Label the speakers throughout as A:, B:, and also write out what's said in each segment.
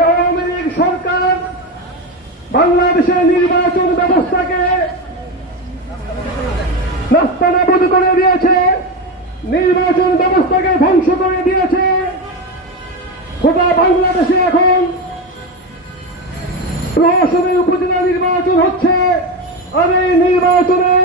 A: আওয়ামী লীগ সরকার বাংলাদেশের নির্বাচন ব্যবস্থাকে নাস্তানাবুদ করে দিয়েছে, নির্বাচন ব্যবস্থাকে ধ্বংস করে দিয়েছে। গোটা বাংলাদেশে এখন প্রহসনের উপজেলা নির্বাচন হচ্ছে। আর এই নির্বাচনে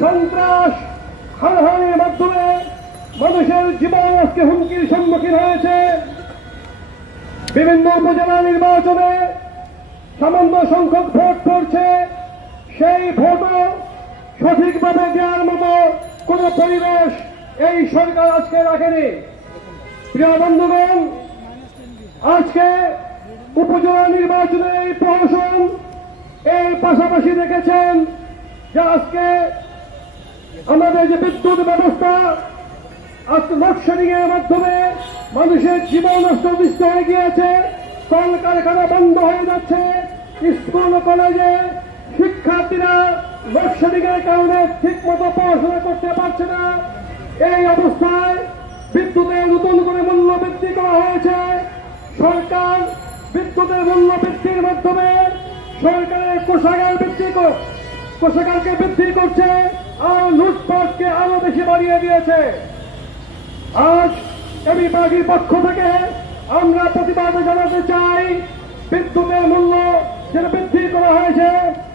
A: সন্ত্রাস হানাহানির মাধ্যমে মানুষের জীবন আজকে হুমকির সম্মুখীন হয়েছে। বিভিন্ন উপজেলা নির্বাচনে সামান্য সংখ্যক ভোট পড়ছে। সেই ভোটও সঠিকভাবে দেওয়ার মতো কোন পরিবেশ এই সরকার আজকে রাখেনি। প্রিয় বন্ধুগণ, আজকে উপজেলা নির্বাচনে এই প্রহসন এর পাশাপাশি দেখেছেন যে আজকে আমাদের যে বিদ্যুৎ ব্যবস্থা আজকে মাধ্যমে মানুষের জীবন অস্তবিষ্ট হয়ে গিয়েছে। কল কারখানা বন্ধ হয়ে যাচ্ছে। স্কুল কলেজে শিক্ষার্থীরা লোডশেডিং কারণে ঠিক মতো পড়াশোনা করতে পারছে না। এই অবস্থায় বিদ্যুতের নতুন করে মূল্য বৃদ্ধি করা হয়েছে। সরকার বিদ্যুতের মূল্য বৃদ্ধির মাধ্যমে সরকারের কোষাগার বৃদ্ধি কোষাগারকে বৃদ্ধি করছে। আর লুটপাটকে আরও বেশি বাড়িয়ে দিয়েছে। আজ এবি পার্টির পক্ষ থেকে আমরা প্রতিবাদ জানাতে চাই, বিদ্যুতের মূল্য যেটা বৃদ্ধি করা হয়েছে,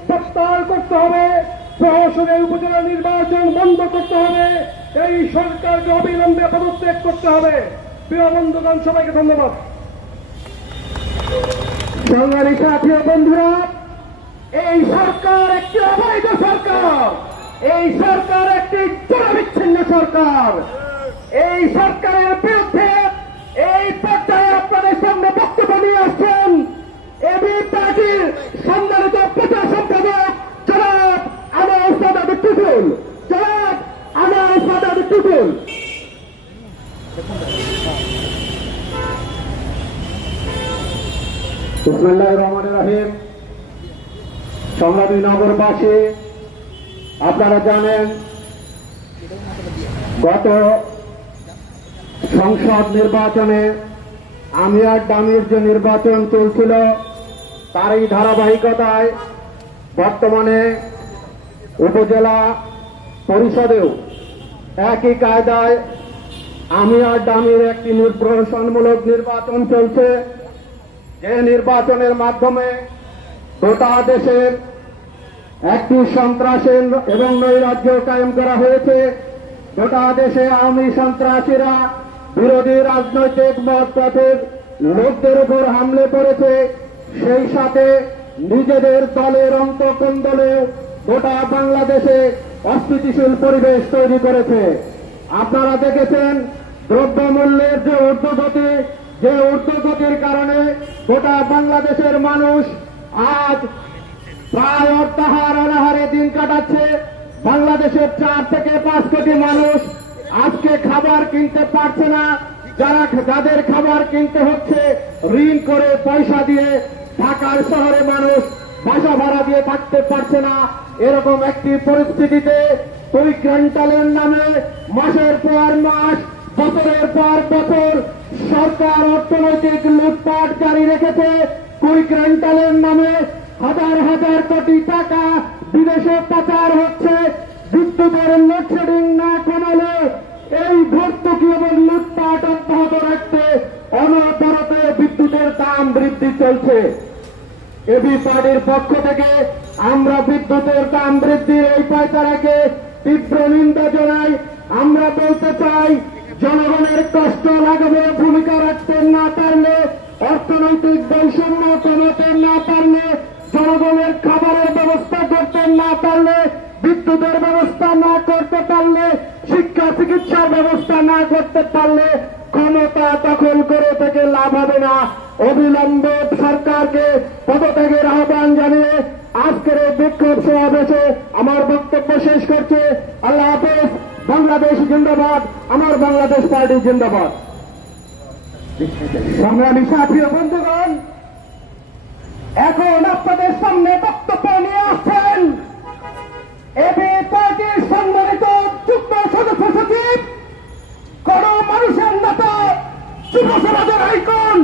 A: প্রত্যাহার করতে হবে, প্রহসনের উপজেলা নির্বাচন বন্ধ করতে হবে, এই সরকারকে অবিলম্বে পদত্যাগ করতে হবে। প্রিয় বন্ধুগণ, সবাইকে ধন্যবাদ।
B: সংগ্রামী সাথী বন্ধুরা, এই সরকার একটি অবৈধ সরকার, এই সরকার একটি জনবিচ্ছিন্ন সরকার। এই সরকারের বিরুদ্ধে এই পর্যায়ে আপনাদের সামনে বক্তব্য নিয়ে আসছেন এবি পার্টির সম্মানিত প্রচার সম্পাদক জনাব আমার সাদাদ টুটুল। জনাব আমার সাদাদ টুটুল।
A: বিসমুল্লাহ রহমান রাহিম। সংগ্রামী নগরবাসী, আপনারা জানেন, গত সংসদ নির্বাচনে আমিয়ার ডামির যে নির্বাচন চলছিল তার এই ধারাবাহিকতায় বর্তমানে উপজেলা পরিষদেও একই কায়দায় আমিয়ার ডামির একটি নির্বাচনমূলক নির্বাচন চলছে। যে নির্বাচনের মাধ্যমে গোটা দেশের একটি সন্ত্রাসের এবং নৈরাজ্য কায়েম করা হয়েছে। গোটা দেশে আওয়ামী সন্ত্রাসীরা বিরোধী রাজনৈতিক মতপথের লোকদের উপর হামলে পড়েছে। সেই সাথে নিজেদের দলের অন্তকন্দলে গোটা বাংলাদেশে অস্থিতিশীল পরিবেশ তৈরি করেছে। আপনারা দেখেছেন দ্রব্যমূল্যের যে ঊর্ধ্বগতি, যে ঊর্ধ্বগতির কারণে গোটা বাংলাদেশের মানুষ আজ প্রায় অর্থাহার অনাহারে দিন কাটাচ্ছে। বাংলাদেশের চার থেকে পাঁচ কোটি মানুষ আজকে খাবার কিনতে পারছে না। যারা যাদের খাবার কিনতে হচ্ছে, ঋণ করে পয়সা দিয়ে ঢাকার শহরে মানুষ বাসা ভাড়া দিয়ে থাকতে পারছে না। এরকম একটি পরিস্থিতিতে পরিক্রান্তালের নামে মাসের পর মাস, বছরের পর বছর সরকার অর্থনৈতিক লুটপাট জারি রেখেছে কুইক্রেন্টালের নামে হাজার হাজার কোটি টাকা বিদেশে পাচার হচ্ছে। বিদ্যুতের লোডশেডিং না কমালে এই ভর্তুকি এবং লুটপাট অব্যাহত রাখতে অনবরত বিদ্যুতের দাম বৃদ্ধি চলছে। এবি পার্টির পক্ষ থেকে আমরা বিদ্যুতের দাম বৃদ্ধির এই পায়তারাকে তীব্র নিন্দা জানাই। আমরা বলতে চাই, জনগণের কষ্ট লাগবে ভূমিকা রাখতে না পারলে, অর্থনৈতিক বৈষম্য কমাতে না পারলে, জনগণের খাবারের ব্যবস্থা করতে না পারলে বিদ্যুতের ব্যবস্থা না করতে পারলে, শিক্ষা চিকিৎসার ব্যবস্থা না করতে পারলে ক্ষমতা দখল করে থেকে লাভ হবে না। অবিলম্বে সরকারকে পদত্যাগের আহ্বান জানিয়ে আজকের এই বিক্ষোভ সমাবেশে আমার বক্তব্য শেষ করছে। আল্লাহ হাফেজ, বাংলাদেশ জিন্দাবাদ, আমার বাংলাদেশ পার্টি জিন্দাবাদ। সংগ্রামী সাথী বন্ধুগণ, এখন আপনাদের সামনে বক্তব্য নিয়ে আসছেন এবি তাকে সম্মানিত যুগ্ম সদস্য সচিব করো মানুষের নেতা যুব সমাজের আইকন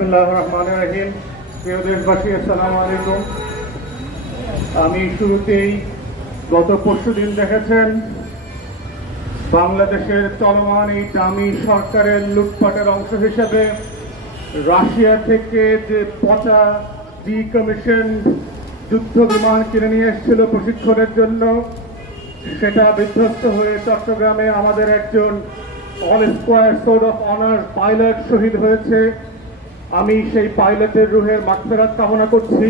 C: বিসমিল্লাহ রহমান রহিম। আলাইকুম। আমি শুরুতেই গত পরশু দিন দেখেছেন বাংলাদেশের চলমান এই দামি সরকারের লুটপাটের অংশ হিসেবে রাশিয়া থেকে যে পচা ডি কমিশন যুদ্ধ বিমান কিনে নিয়ে এসেছিল প্রশিক্ষণের জন্য, সেটা বিধ্বস্ত হয়ে চট্টগ্রামে আমাদের একজন all square sword of honour pilot শহীদ হয়েছে। আমি সেই পাইলটের রুহের মাগফেরাত কামনা করছি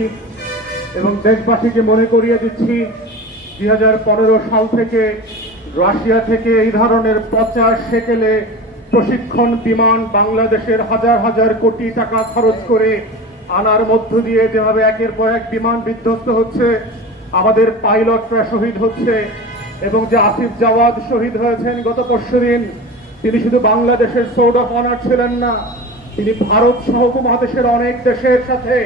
C: এবং দেশবাসীকে মনে করিয়ে দিচ্ছি, দুই হাজার পনেরো সাল থেকে রাশিয়া থেকে এই ধরনের পচা সেকেলে প্রশিক্ষণ বিমান বাংলাদেশের হাজার হাজার কোটি টাকা খরচ করে আনার মধ্য দিয়ে যেভাবে একের পর এক বিমান বিধ্বস্ত হচ্ছে, আমাদের পাইলটরা শহীদ হচ্ছে এবং যে আসিফ জাওয়াদ শহীদ হয়েছেন গত পরশুদিন, তিনি শুধু বাংলাদেশের সোর্ড অফ অনার ছিলেন না তিনি ভারত সহ উপমহাদেশের অনেক দেশের সাথে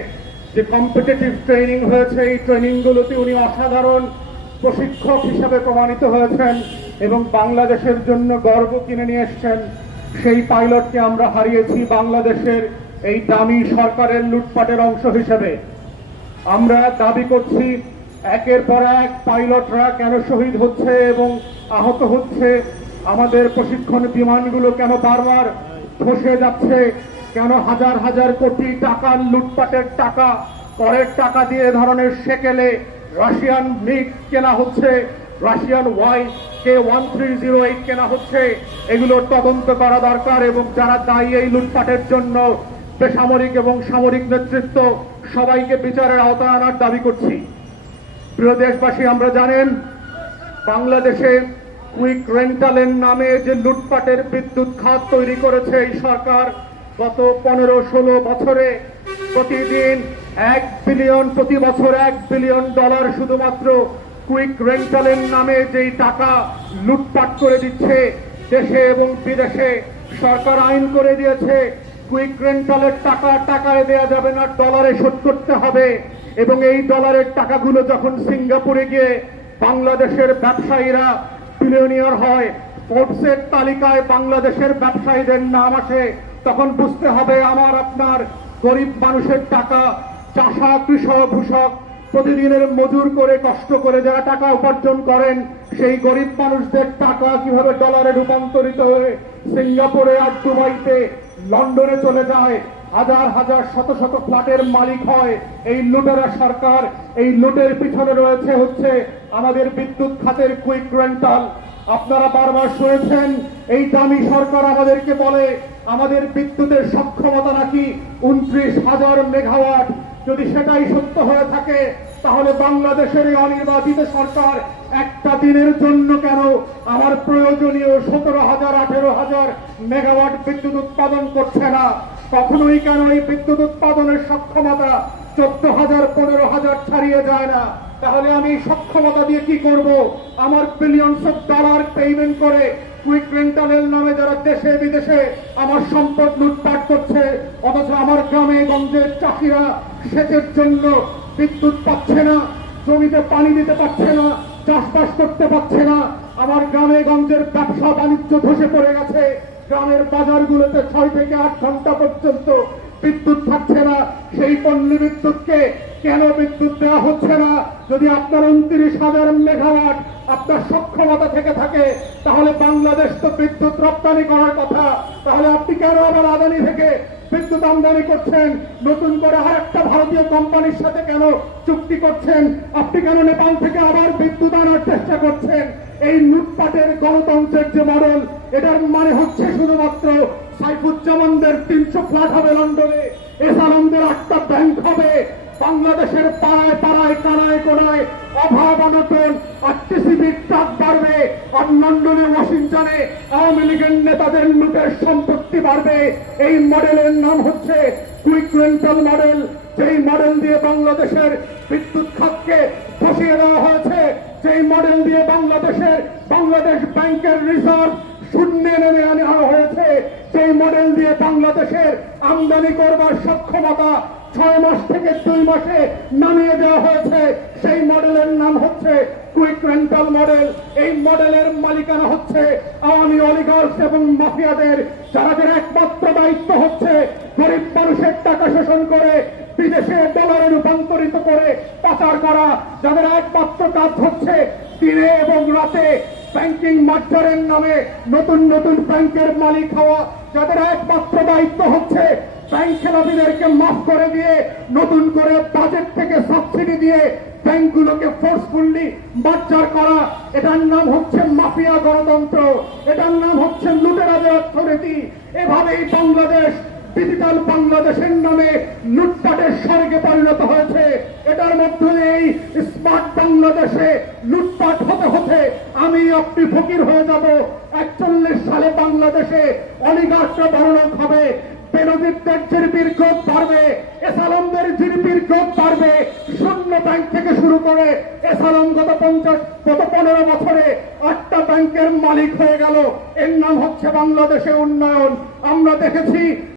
C: যে কম্পিটিটিভ ট্রেনিং হয়েছে, এই ট্রেনিংগুলোতে উনি অসাধারণ প্রশিক্ষক হিসাবে প্রমাণিত হয়েছেন এবং বাংলাদেশের জন্য গর্ব কিনে নিয়ে এসছেন। সেই পাইলটকে আমরা হারিয়েছি বাংলাদেশের এই দামি সরকারের লুটপাটের অংশ হিসেবে। আমরা দাবি করছি একের পর এক পাইলটরা কেন শহীদ হচ্ছে এবং আহত হচ্ছে, আমাদের প্রশিক্ষণ বিমানগুলো কেন বারবার ধসে যাচ্ছে কেন হাজার হাজার কোটি টাকার লুটপাটের টাকা, করের টাকা দিয়ে ধরনের সেকেলে রাশিয়ান মিগ কেনা হচ্ছে, Russian Y, K one three zero eight কেনা হচ্ছে, এগুলোর তদন্ত করা দরকার এবং যারা দায়ী এই লুটপাটের জন্য বেসামরিক এবং সামরিক নেতৃত্ব, সবাইকে বিচারের আওতায় আনার দাবি করছি। প্রিয় দেশবাসী, আমরা জানেন বাংলাদেশে কুইক রেন্টালের নামে যে লুটপাটের বিদ্যুৎ খাত তৈরি করেছে এই সরকার গত পনেরো ষোলো বছরে প্রতিদিন এক বিলিয়ন প্রতি বছর এক বিলিয়ন ডলার শুধুমাত্র কুইক রেন্টালের নামে যেই টাকা লুটপাট করে দিচ্ছে দেশে এবং বিদেশে, সরকার আইন করে দিয়েছে কুইক রেন্টালের টাকা টাকায় দেয়া যাবে না ডলারে শোধ করতে হবে। এবং এই ডলারের টাকাগুলো যখন সিঙ্গাপুরে গিয়ে বাংলাদেশের ব্যবসায়ীরা বিলিয়নিয়ার হয় ফোর্বসের তালিকায় বাংলাদেশের ব্যবসায়ীদের নাম আসে তখন বুঝতে হবে আমার, আপনার গরিব মানুষের টাকা চাষা কৃষক, ভূষক, প্রতিদিনের মজুর করে, কষ্ট করে যারা টাকা উপার্জন করেন, সেই গরিব মানুষদের টাকা কীভাবে ডলারে রূপান্তরিত হয়ে সিঙ্গাপুরে আর দুবাইতে, লন্ডনে চলে যায়? হাজার হাজার, শত শত ফ্ল্যাটের মালিক হয়। এই লুটেরা সরকার, এই লুটের পিছনে রয়েছে হচ্ছে আমাদের বিদ্যুৎ খাতের কুইক রেন্টাল। আপনারা বারবার শুনেছেন, এই দামি সরকার আমাদেরকে বলে আমাদের বিদ্যুতের সক্ষমতা নাকি উনত্রিশ হাজার মেগাওয়াট? যদি সেটাই সত্য হয়ে থাকে, তাহলে বাংলাদেশের অনির্বাচিত সরকার একটা দিনের জন্য কেন আমার প্রয়োজনীয় সতেরো হাজার, আঠেরো হাজার মেগাওয়াট বিদ্যুৎ উৎপাদন করছে না? কখনোই কেন এই বিদ্যুৎ উৎপাদনের সক্ষমতা চোদ্দ হাজার, পনেরো হাজার ছাড়িয়ে যায় না? তাহলে আমি সক্ষমতা দিয়ে কি করব? আমার বিলিয়নস অফ ডলার পেমেন্ট করে কুইক রেন্টালের নামে যারা দেশে, বিদেশে আমার সম্পদ লুটপাট করছে, অথচ আমার গ্রামে গঞ্জের চাষিরা সেচের জন্য বিদ্যুৎ পাচ্ছে না, জমিতে পানি দিতে পারছে না, চাষবাস করতে পারছে না। আমার গ্রামে গঞ্জের ব্যবসা বাণিজ্য ধসে পড়ে গেছে। গ্রামের বাজারগুলোতে ছয় থেকে আট ঘণ্টা পর্যন্ত বিদ্যুৎ থাকছে না, সেই পল্লী বিদ্যুৎকে কেন বিদ্যুৎ দেওয়া হচ্ছে না? যদি আপনার উনত্রিশ হাজার মেগাওয়াট আপনার সক্ষমতা থেকে থাকে, তাহলে বাংলাদেশ তো বিদ্যুৎ রপ্তানি করার কথা। তাহলে আপনি কেন আবার আদানি থেকে বিদ্যুৎ আমদানি করছেন? নতুন করে আর একটা ভারতীয় কোম্পানির সাথে কেন চুক্তি করছেন? আপনি কেন নেপাল থেকে আবার বিদ্যুৎ আনার চেষ্টা করছেন? এই লুটপাটের গণতন্ত্রের যে মডেল, এটার মানে হচ্ছে শুধুমাত্র সাইফুজ্জামানদের তিনশো ফ্ল্যাট হবে লন্ডনে। এস আনন্দের আটটা ব্যাংক হবে। বাংলাদেশের পাড়ায় পাড়ায়, কানায় কোনায় অভাব অনটন আরটিসিবির ট্রাক বাড়বে। আর লন্ডনে ওয়াশিংটনে আওয়ামী লীগের নেতাদের লুটের সম্পত্তি বাড়বে। এই মডেলের নাম হচ্ছে কুইক রেন্টাল মডেল। যেই মডেল দিয়ে বাংলাদেশের বিদ্যুৎ খাতকে বসিয়ে দেওয়া হয়েছে, যেই মডেল দিয়ে বাংলাদেশের বাংলাদেশ ব্যাংকের রিজার্ভ শূন্যে নেমে আনা হয়েছে। সেই মডেল দিয়ে বাংলাদেশের আমদানি করবার সক্ষমতা ছয় মাস থেকে দুই মাসে নামিয়ে দেওয়া হয়েছে। সেই মডেলের নাম হচ্ছে কুইক রেন্টাল মডেল এই মডেলের মালিকানা হচ্ছে আওয়ামী অলিগার্স এবং মাফিয়াদের যাদের একমাত্র দায়িত্ব হচ্ছে গরিব মানুষের টাকা শোষণ করে, বিদেশে ডলারে রূপান্তরিত করে পাচার করা, যাদের একমাত্র কাজ হচ্ছে দিনে এবং রাতে ব্যাংকিং মার্জারের নামে নতুন নতুন ব্যাংকের মালিক হওয়া যাদের একমাত্র দায়িত্ব হচ্ছে ব্যাংক খেলাপিদেরকে মাফ করে দিয়ে, নতুন করে বাজেট থেকে সাবসিডি দিয়ে ব্যাংকগুলোকে ফোর্সফুল্লি মার্জার করা। এটার নাম হচ্ছে মাফিয়া গণতন্ত্র। এটার নাম হচ্ছে লুটেরাদের অর্থনীতি। এভাবেই বাংলাদেশ ডিজিটাল বাংলাদেশের নামে লুটপাটের স্বর্গে পরিণত হয়েছে। এটার মধ্যে এই স্মার্ট বাংলাদেশে লুটপাট হতে হতে আমি আপনি ফকির হয়ে যাব। একচল্লিশ সালে বাংলাদেশে অলিগার্সরা বড়লোক হবে। গ্রোথ বাড়বে। এসালামদের গ্রোথ বাড়বে। শূন্য ব্যাংক থেকে শুরু করে এসালাম গত পঞ্চাশ, গত পনেরো বছরে আটটা ব্যাংকের মালিক হয়ে গেল। এর নাম হচ্ছে বাংলাদেশে উন্নয়ন। আমরা দেখেছি